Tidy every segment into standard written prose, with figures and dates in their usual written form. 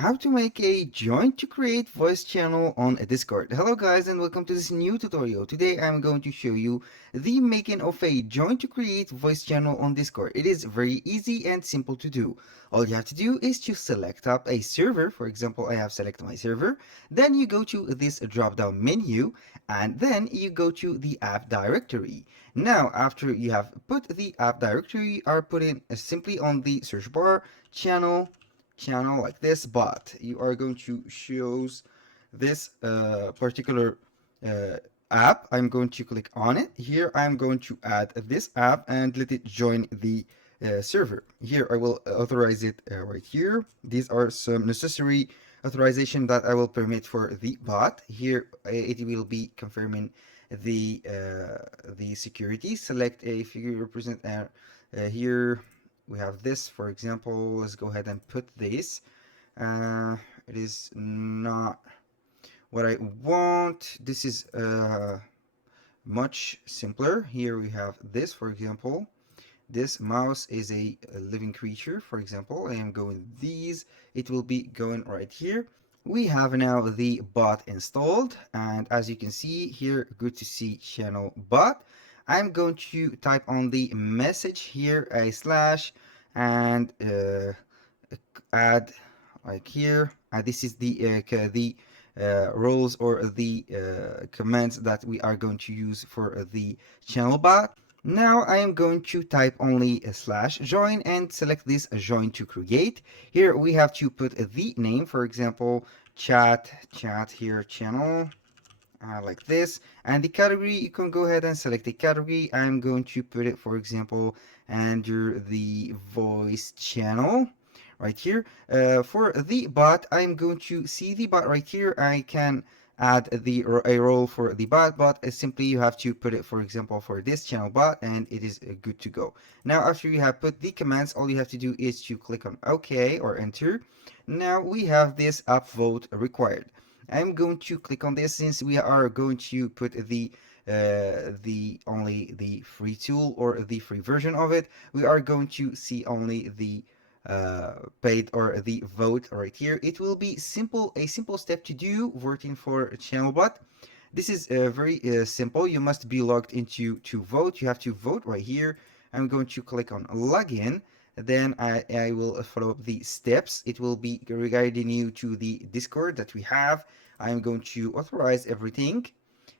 how to make a join to create voice channel on a Discord. Hello guys and welcome to this new tutorial. Today I'm going to show you the making of a join to create voice channel on Discord. It is very easy and simple to do. All you have to do is to select up a server. For example, I have selected my server. Then you go to this drop down menu and then you go to the app directory. Now after you have put the app directory, are put in simply on the search bar channel like this, but you are going to choose this particular uh, app. I'm going to click on it. Here I'm going to add this app and let it join the server. Here I will authorize it right here. These are some necessary authorization that I will permit for the bot. Here it will be confirming the security. Select a figure represent here we have this. For example, let's go ahead and put this. It is not what I want. This is much simpler. Here we have this. For example, this mouse is a living creature. For example, I am going these, it will be going right here. We have now the bot installed, and as you can see here, good to see channel bot. I'm going to type on the message here a slash and add like here. This is the roles or the commands that we are going to use for the channel bot. Now I am going to type only a slash join and select this join to create. Here we have to put the name, for example, chat here channel. Like this, and the category, you can go ahead and select the category. I'm going to put it, for example, under the voice channel right here. For the bot, I'm going to see the bot right here. I can add a role for the bot, but simply you have to put it, for example, for this channel bot, and it is good to go. Now after you have put the commands, all you have to do is to click on OK or enter. Now we have this upvote required. I'm going to click on this since we are going to put the only the free tool or the free version of it. We are going to see only the paid or the vote right here. It will be a simple step to do voting for a channel bot. This is very simple. You must be logged into to vote. You have to vote right here. I'm going to click on login. Then I will follow up the steps. It will be guiding you to the Discord that we have. I'm going to authorize everything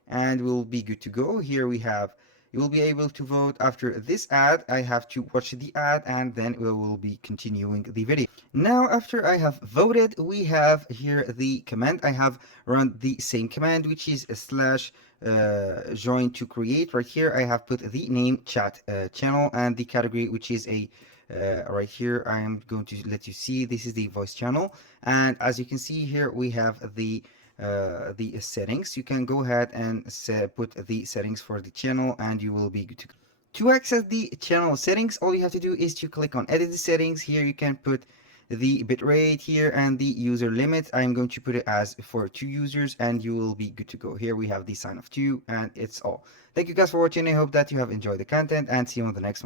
and we'll be good to go. Here we have, you will be able to vote after this ad. I have to watch the ad and then we will be continuing the video. Now after I have voted, we have here the command. I have run the same command, which is a slash join to create. Right here I have put the name chat channel and the category, which is a right here. I am going to let you see this is the voice channel, and as you can see here we have the settings. You can go ahead and put the settings for the channel and you will be good to go. To access the channel settings, all you have to do is to click on edit the settings. Here you can put the bitrate here and the user limit. I'm going to put it as for 2 users and you will be good to go. Here we have the sign of 2 and it's all. Thank you guys for watching. I hope that you have enjoyed the content and see you on the next one.